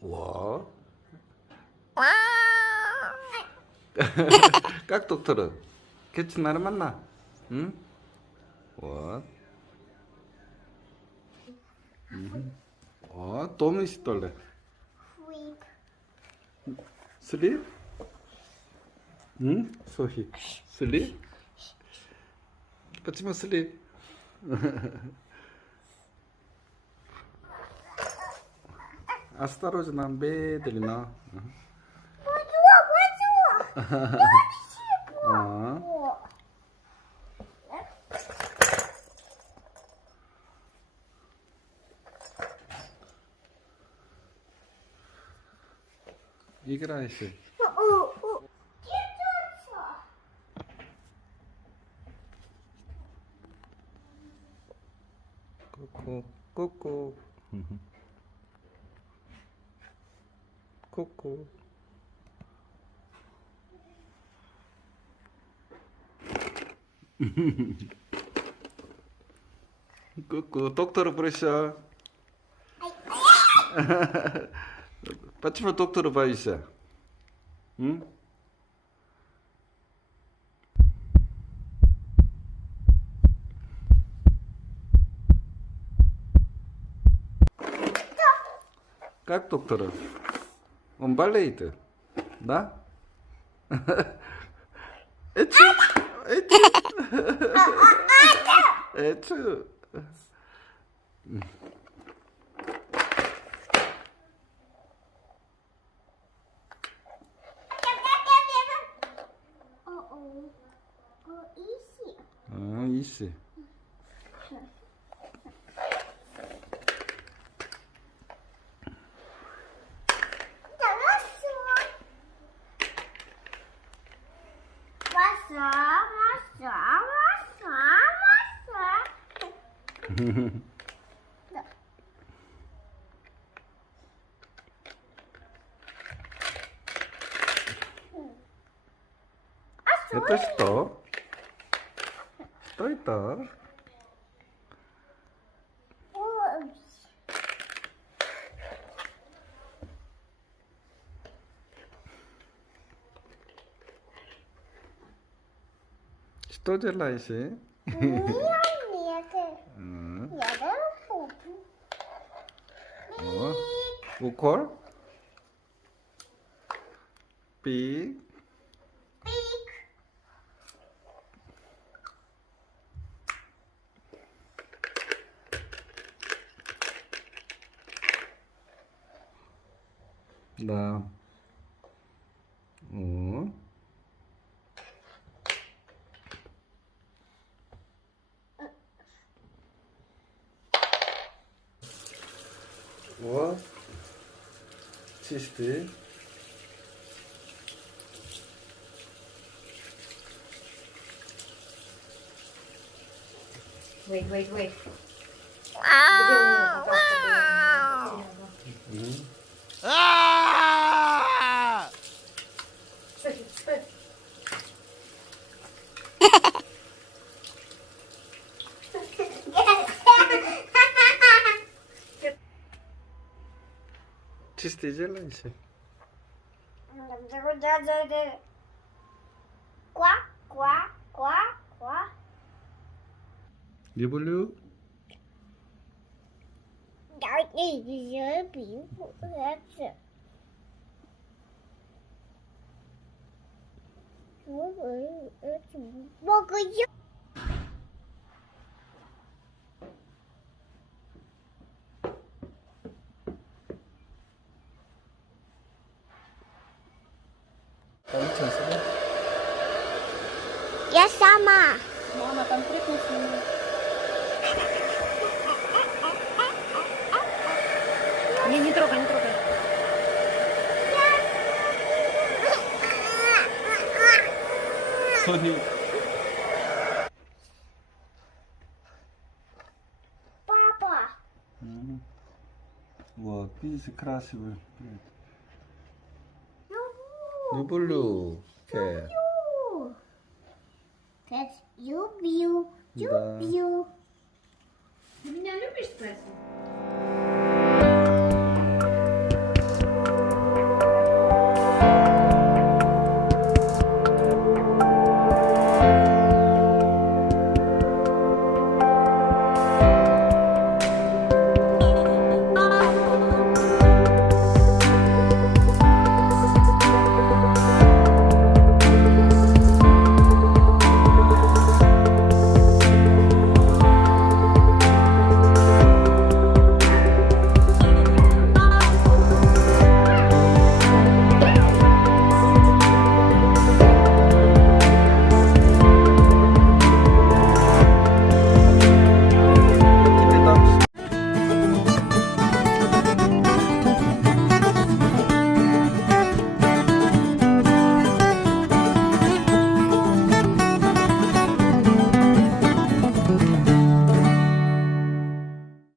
와. 깍독터는 개친 나를 만나. 응? 와. 와, 또는 시떨래. 슬립? 응? 소희. 슬립? 빠지마 슬립. Осторожно, нам бедрено. Играйся. Ку-ку, ку-ку. ку-ку. 꾸-꾸, 똑토로 부르셔. 빠치마 똑토로 봐이셔. 응? 깍 똑토로. Он болеет. Да? Эчу. Эчу. 이씨. Это что? Что это? Что делаешь? укол? 삑. Да. Вот. Чистый. Wait. Чистый делаешь? Люблю. 먹어요. Я сама. Мама, конкретно снимай. Не трогай. 손이. Папа. 와. Вот, видите, красивый. Люблю. Cat. Кэт, люблю. Да. Люблю. Ты меня любишь, спросил?